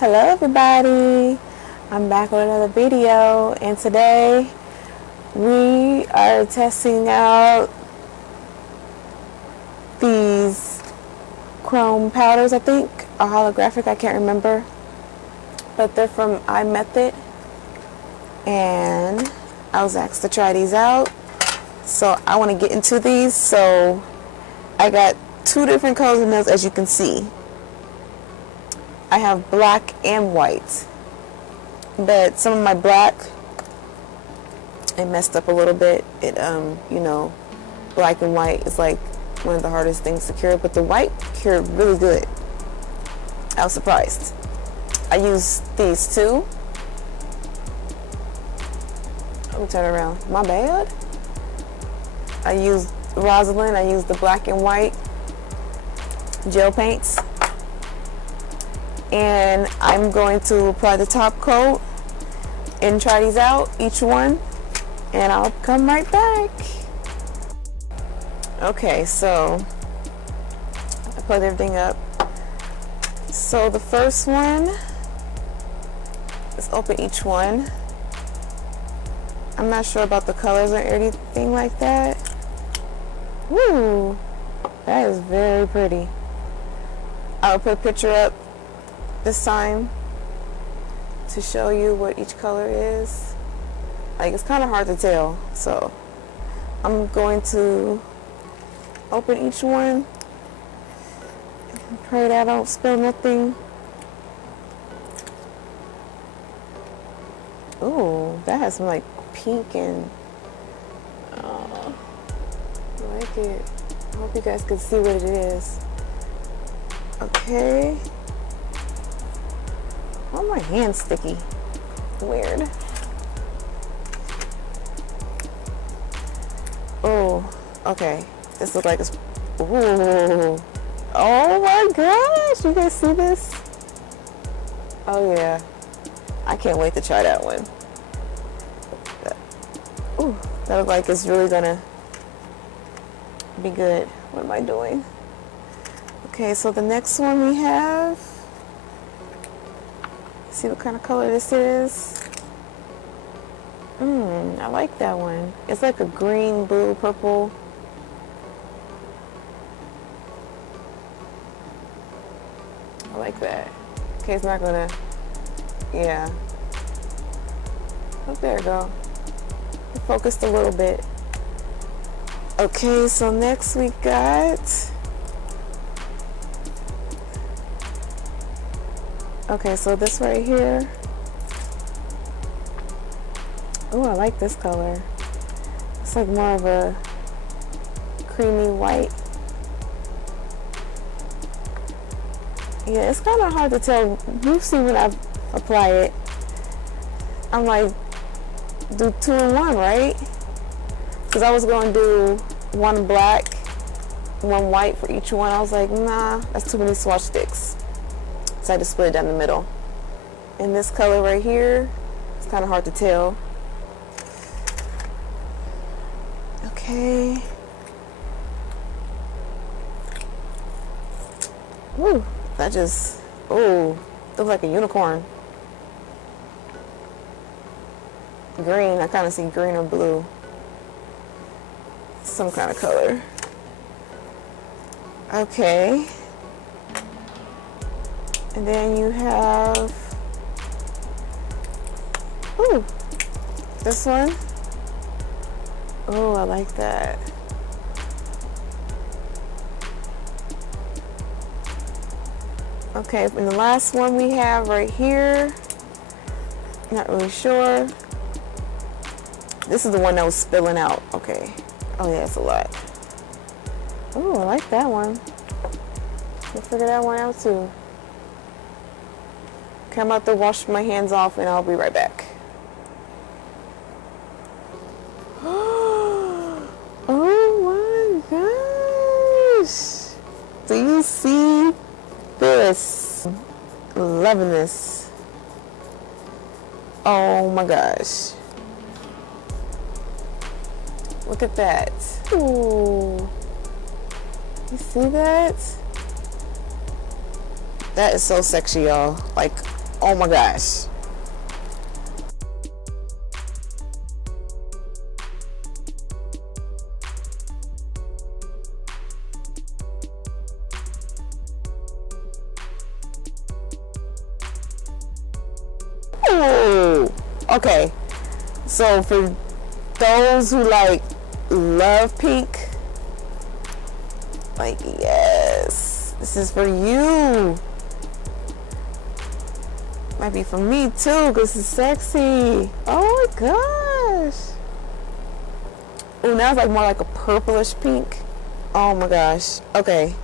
Hello everybody, I'm back with another video, and today we are testing out these chrome powders, I think, or holographic, I can't remember, but they're from IMethod, and I was asked to try these out, so I want to get into these. So I got two different colors in those, as you can see. I have black and white, but some of my black, it messed up a little bit. It you know, black and white is like one of the hardest things to cure, but the white cured really good. I was surprised. I used these two. Let me turn around, my bad. I used Rosalind, I used the black and white gel paints, and I'm going to apply the top coat and try these out, each one, and I'll come right back. Okay, so I put everything up. So the first one, let's open each one. I'm not sure about the colors or anything like that. Woo, that is very pretty. I'll put a picture up this time to show you what each color is. Like, it's kind of hard to tell, so I'm going to open each one and pray that I don't spill nothing. Ooh, that has some like pink and I like it. I hope you guys can see what it is. Okay. Oh, my hand's sticky. Weird. Oh, okay. This looks like it's... Ooh. Oh my gosh! You guys see this? Oh yeah. I can't wait to try that one. Ooh, that looks like it's really gonna be good. What am I doing? Okay, so the next one we have... See what kind of color this is? I like that one. It's like a green, blue, purple. I like that. Okay, it's not gonna... Yeah. Oh, there we go. It focused a little bit. Okay, so next we got... Okay, so this right here. Oh, I like this color. It's like more of a creamy white. Yeah, it's kind of hard to tell. You see when I apply it, I'm like, do 2 in 1, right? Because I was going to do 1 black, 1 white for each one. I was like, nah, that's too many swatch sticks. So I just split it down the middle. And this color right here, it's kind of hard to tell. Okay. Ooh, that just, ooh, looks like a unicorn. Green, I kind of see green or blue. Some kind of color. Okay. And then you have, ooh, this one. Oh, I like that. Okay, and the last one we have right here, not really sure. This is the one that was spilling out. Okay. Oh yeah, it's a lot. Oh, I like that one. We'll figure that one out too. Okay, I'm about to wash my hands off and I'll be right back. Oh my gosh! Do you see this? Loving this. Oh my gosh. Look at that. Ooh. You see that? That is so sexy, y'all. Like, Oh my gosh. Ooh. Okay. So for those who like love pink, like, yes, this is for you. Might be for me too, because it's sexy. Oh my gosh. Oh, now it's like more like a purplish pink. Oh my gosh. Okay.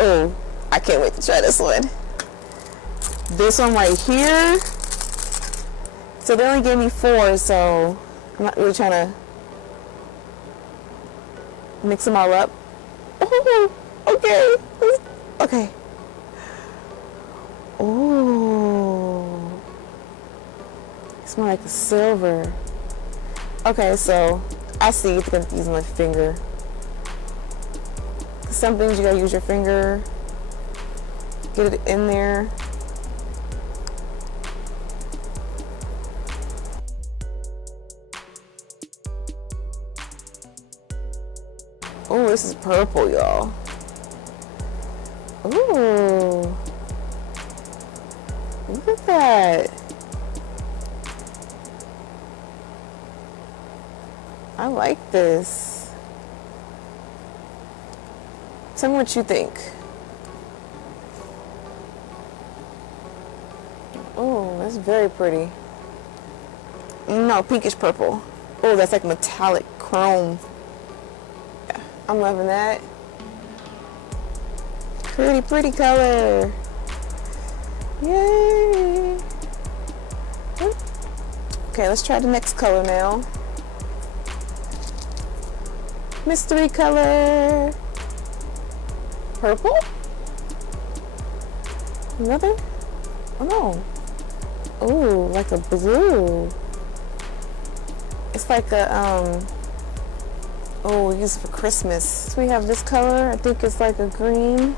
Oh, I can't wait to try this one. This one right here. So they only gave me 4, so I'm not really trying to mix them all up. Oh, okay. Okay. Oh, it's more like a silver. Okay, so I see if I'm using my finger. Some things you gotta use your finger, get it in there. Oh, this is purple, y'all. Ooh. Look at that. I like this. Tell me what you think. Oh, that's very pretty. No, pinkish purple. Oh, that's like metallic chrome. Yeah, I'm loving that. Pretty, pretty color. Yay! Okay, let's try the next color now. Mystery color. Purple? Another? Oh no. Oh, like a blue. It's like a, oh, we use it for Christmas. So we have this color. I think it's like a green.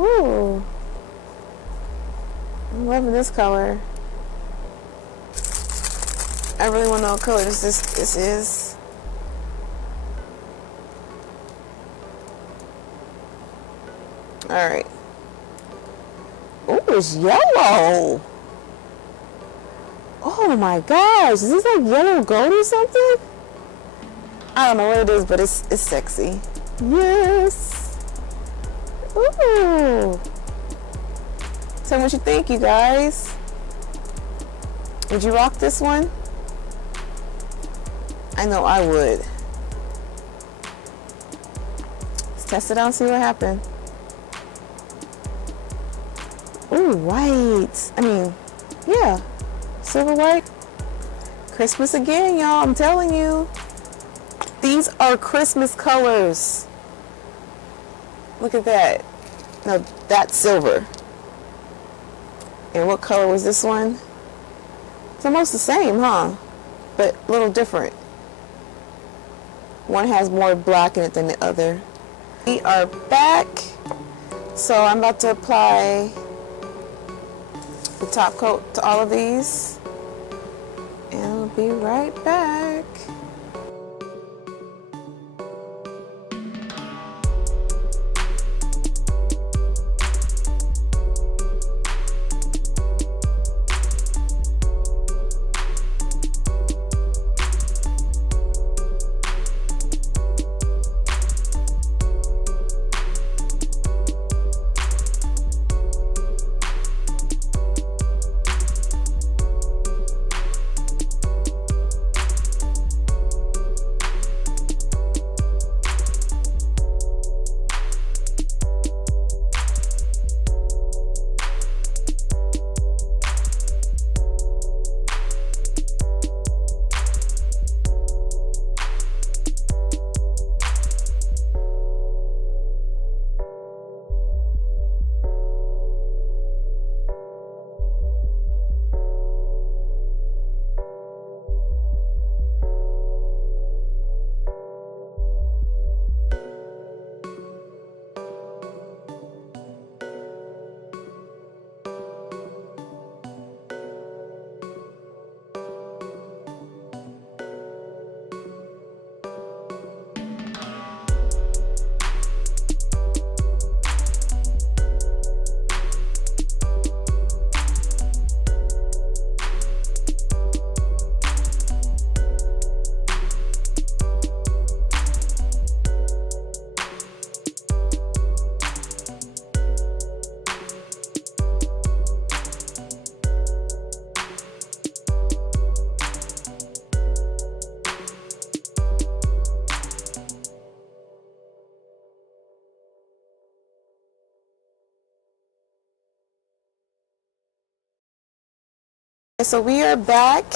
Ooh, I'm loving this color. I really want to know what color this is. All right. Oh, it's yellow. Oh my gosh, is this like yellow gold or something? I don't know what it is, but it's sexy. Yes. Ooh. Tell me what you think, you guys. Would you rock this one? I know I would. Let's test it out and see what happens. Ooh, white. I mean, yeah. Silver white. Christmas again, y'all. I'm telling you. These are Christmas colors. Look at that. No, that's silver. And what color was this one? It's almost the same, huh? But a little different. One has more black in it than the other. We are back. So I'm about to apply the top coat to all of these. And I'll be right back. So we are back,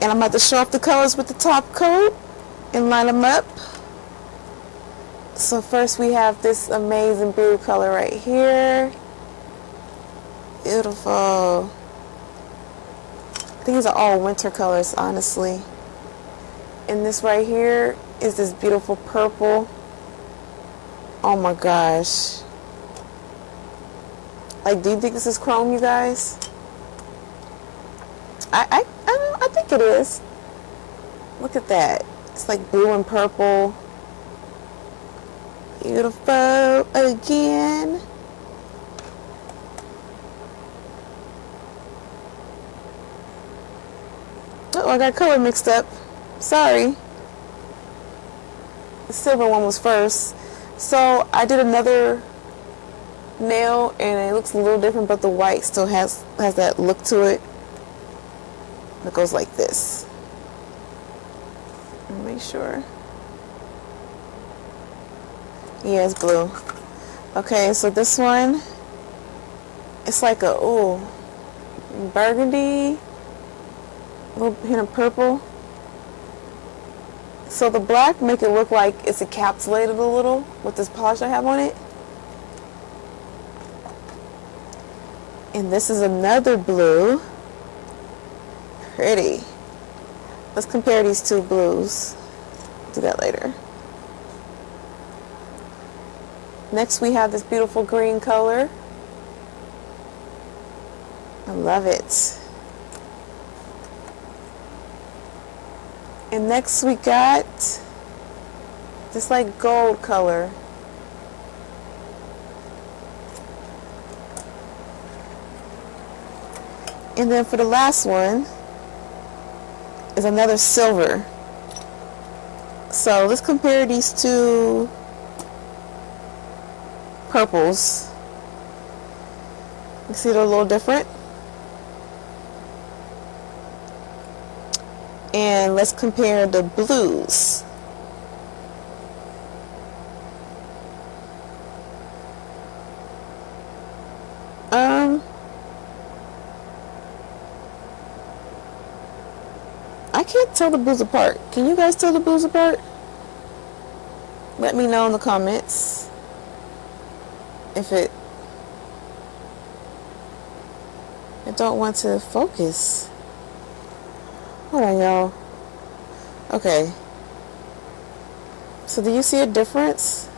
and I'm about to show off the colors with the top coat and line them up. So first we have this amazing blue color right here. Beautiful. These are all winter colors, honestly. And this right here is this beautiful purple. Oh my gosh. Like, do you think this is chrome, you guys? I think it is. Look at that. It's like blue and purple. Beautiful again. Oh, I got color mixed up. Sorry. The silver one was first. So I did another nail and it looks a little different, but the white still has that look to it. It goes like this. Make sure. Yeah, it's blue. Okay, so this one, it's like a burgundy, a little hint of purple. So the black make it look like it's encapsulated a little with this polish I have on it. And this is another blue. Pretty. Let's compare these two blues. Do that later. Next we have this beautiful green color. I love it. And next we got this like gold color. And then for the last one is another silver. So let's compare these two purples. You see they're a little different. And let's compare the blues. I can't tell the blues apart. Can you guys tell the blues apart? Let me know in the comments if I don't want to focus. Hold on, y'all. Okay. So do you see a difference?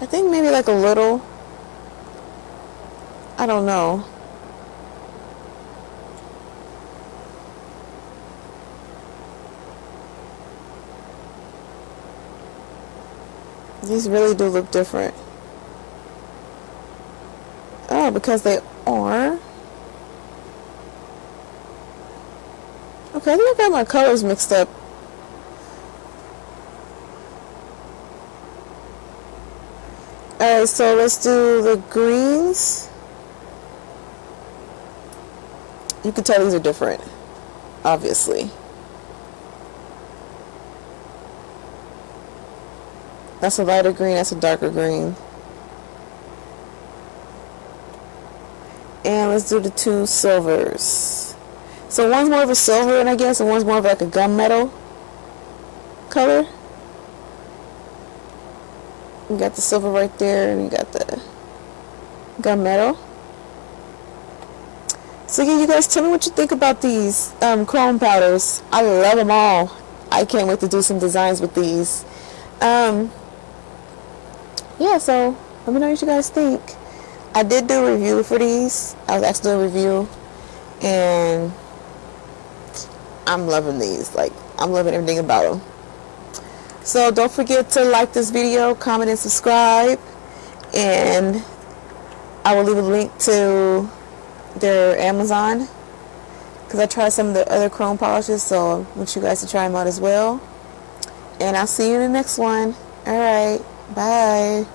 I think maybe like a little. I don't know. These really do look different. Oh, because they are. Okay, I think I got my colors mixed up. Alright, so let's do the greens. You can tell these are different, obviously. That's a lighter green, that's a darker green. And let's do the two silvers. So one's more of a silver, and I guess, and one's more of like a gunmetal color. You got the silver right there, and you got the gunmetal. So yeah, you guys tell me what you think about these chrome powders. I love them all. I can't wait to do some designs with these. Yeah, so let me know what you guys think. I did do a review for these. I was actually doing a review, and I'm loving these. Like, I'm loving everything about them. So don't forget to like this video, comment, and subscribe. And I will leave a link to their Amazon, because I tried some of the other chrome polishes, so I want you guys to try them out as well. And I'll see you in the next one. Alright, bye.